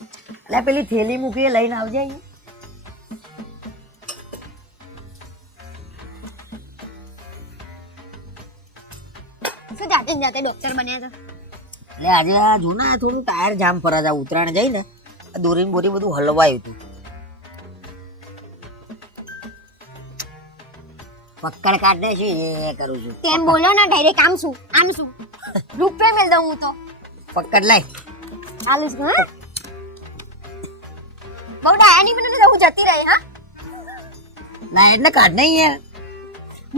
એટલે પેલી થેલી મૂકી લઈને આવજે શું જાતે જાતે ડોક્ટર બન્યા છો? એટલે આજે આ જો ને થોડું ટાયર જામ ફરા આ ઉત્તરાયણ જઈ ને આ દોરી બોરી બધું હલવાયું હતું પકડ કાઢને છે એ કરું છું. તેમ બોલો ને ડાયરેક્ટ આમ શું આમ શું? રૂપે મેલ દઉં હું તો. પક્કડ લાય. ચાલુ છું હા? બહુ ડાયા નહીં મને હું જતી રહી હા? ના એટલે કાઢ નહીં યાર.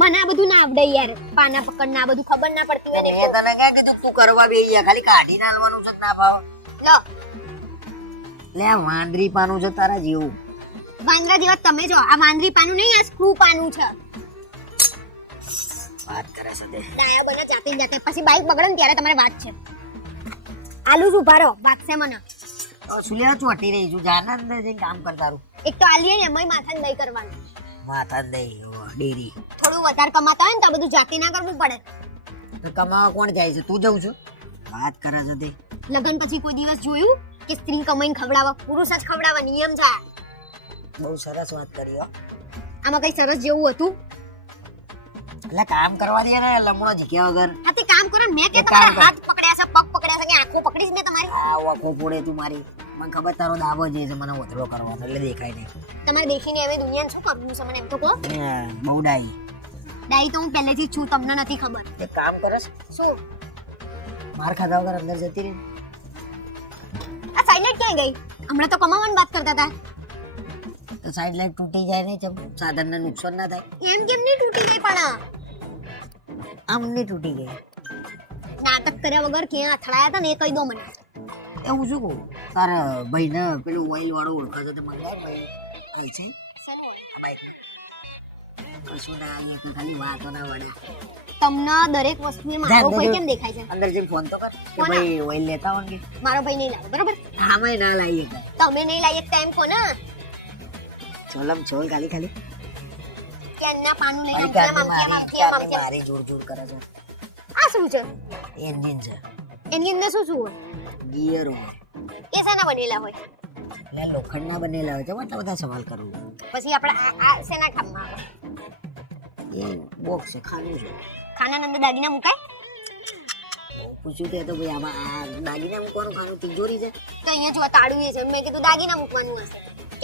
મને આ બધું ના આવડે યાર. પાના પકડ ના બધું ખબર ના પડતી હોય ને મેં તને ક્યાં કીધું? તું કરવા બેસી જા ખાલી કાઢી નાલવાનું છે ના ભાવ લો. લે વાંદરી પાનું છે તારા જેવું. વાંદરા જેવા તમે જો આ વાંદરી પાનું નહીં આ સ્ક્રૂ પાનું છે. વાત કરે છે તે. ડાયા બને જાતે જાતે. પછી બાઈક બગડે ને ત્યારે તમારે વાત છે. આલુ ઉભારો વાત વાગશે મને. સુલિયા ચોટી રહી છું જાના અંદર જઈને કામ કરતા રહું. એક તો આલીએ ને એમાંય માથાને દઈ કરવાનું. માથા દઈ ડેરી. થોડું વધારે કમાતા હોય ને તો બધું જાતે ના કરવું પડે. તો કમાવા કોણ જાય છે? તું જઉં છું. વાત કરે છે તે. લગન પછી કોઈ દિવસ જોયું કે સ્ત્રી કમાઈને ખવડાવવા પુરુષ જ ખવડાવવા નિયમ છે. બહુ સરસ વાત કરી હો. આમાં કઈ સરસ જેવું હતું? એટલે કામ કરવા દે ને લમણો ઝીક્યા વગર. હા તે કામ કરો ને. મેં કે તમારા હાથ પકડ્યા છે પગ પકડ્યા છે કે આંખો પકડીશ મેં તમારી? આ આંખો પોડે તું મારી. મને ખબર તારો દાવો જે છે મને ઓતરો કરવાનો એટલે દેખાય નહીં. તમારે દેખીને હવે દુનિયાને શું કરવું છે મને એમ તો કહો. બહુ ડાઈ. ડાઈ તો હું પહેલેથી જ છું તમને નથી ખબર. એક કામ કરસ. શું? માર ખાધા વગર અંદર જતી રહી. આ સાઇલેન્ટ ક્યાં ગઈ? હમણાં તો કમાવાની વાત કરતા હતા. તો સાઈડ લાઈટ તૂટી જાય ને જેમ સાધનને નુકસાન ના થાય. એમ કેમ નહીં તૂટી ગઈ પણ આમ નહીં તૂટી ગઈ. નાટક કર્યા વગર ક્યાં અથડાયા હતા ને એ કહી દો મને. એ હું શું કહું? તારા ભાઈને પેલું ઓઇલ વાળો ઓળખો છે મને ભાઈ કઈ છે? કશું ના આવીએ તો ખાલી વાતો ના વડે તમને દરેક વસ્તુ મારો ભાઈ કેમ દેખાય છે? અંદર જઈને ફોન તો કર કે ભાઈ ઓઇલ લેતા હોય મારો ભાઈ નહીં લાવે બરોબર? આમે ના લાવીએ તમે નહીં લાવીએ તો એમ કોને? ચોલમ ચોલ ખાલી ખાલી. કે એમના પાનું લઈને. મારી જોર જોર કરે છે. આ શું છે? એન્જિન છે. એની અંદર શું શું હોય? ગિયર. હોય એ શેના બનેલા હોય? એટલે લોખંડના બનેલા હોય છે એટલા બધા સવાલ કરું પછી આપણે આ આ શેના કામમાં આવે? એ બોક્સ છે ખાનું છે. ખાનાની અંદર દાગીના મુકાય? પૂછ્યું તે તો ભાઈ આમાં આ દાગીના મૂકવાનું ખાનું તિજોરી છે? તો અહીંયા જો તાળું એ છે મેં કીધું દાગીના મૂકવાનું હશે.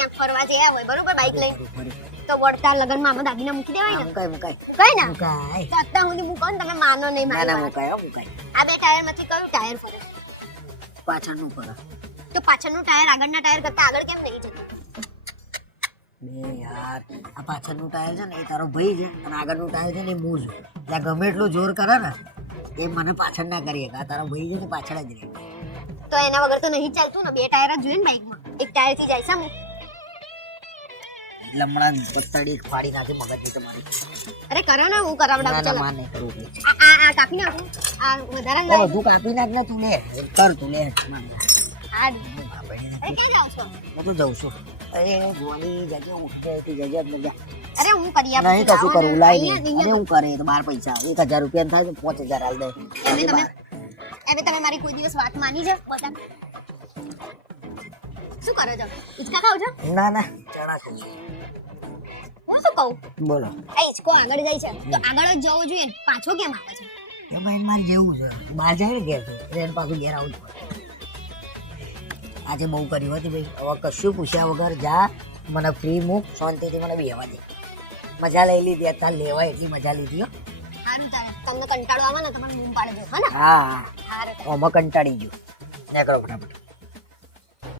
ક્યાંક ફરવા જયા હોય બરોબર બાઈક લઈ. તો વળતા લગનમાં આમાં દાગીના મૂકી દેવાય ને? મુકાય મુકાય. મુકાય ને? મુકાય. તો અત્યાર સુધી મૂકો ને તમે માનો નહીં ના ના મુકાય મુકાય. આ બે ટાયરમાંથી કયું ટાયર ફરે? પાછળનું ફરે. તો પાછળનું ટાયર આગળના ટાયર કરતા આગળ કેમ નહીં જતું? બે યાર આ પાછળનું ટાયર છે ને એ તારો ભાઈ છે અને આગળનું ટાયર છે ને એ હું છું. ત્યાં ગમે એટલું જોર કરે ને એ મને પાછળ ના કરીએ આ તારો ભાઈ છે પાછળ જ રહે. તો એના વગર તો નહીં ચાલતું ને બે ટાયર જ જોઈએ ને બાઈકમાં એક ટાયરથી જાય છે. લમણા પતડી ફાડી નાખી મગજની તમારી. અરે કરો ને હું કરાવડા ના ચાલો. માન નહીં. કરવું આ આ કાપી નાખું. આ વધારે તો બધું કાપી નાખ ને તું લે. કર તું લે. હા આ હું તો જાઉં છું. અરે જોવાની જગ્યા ઉઠે તે જગ્યા જ મજા. અરે હું કરી આપું નહીં કશું ને. અહીંયા- નહીં અરે હું કરે તો બાર પૈસા. એક હજાર રૂપિયા થાય તો પાંચ હજાર હાલ દે. એમે તમે એમે તમે મારી કોઈ દિવસ વાત માની છે બતા શું કરો છો? હિંચકા ખાવ છો? ના ના ચણા છું. હું શું કહું? બોલો. હિંચકો આગળ જાય છે. તો આગળ જ જવો જોઈએ? ને. પાછો કેમ આવે છે? એ ભાઈ મારે જેવું છે. બહાર જાય ને ઘેરથી એટલે એને પાછું ઘેર આવું પડે. આજે બહુ કર્યું હતી ભાઈ. હવે કશું પૂછ્યા વગર જા મને ફ્રી મૂક શાંતિથી મને બેહવા દે. મજા લઈ લીધી અત્યારે લેવાય એટલી મજા લીધી હો. તમને કંટાળો આવે ને તમે બૂમ પાડજો હા હા. તારે. આમાં કંટાળી ગયો. નીકળો ફટાફટ.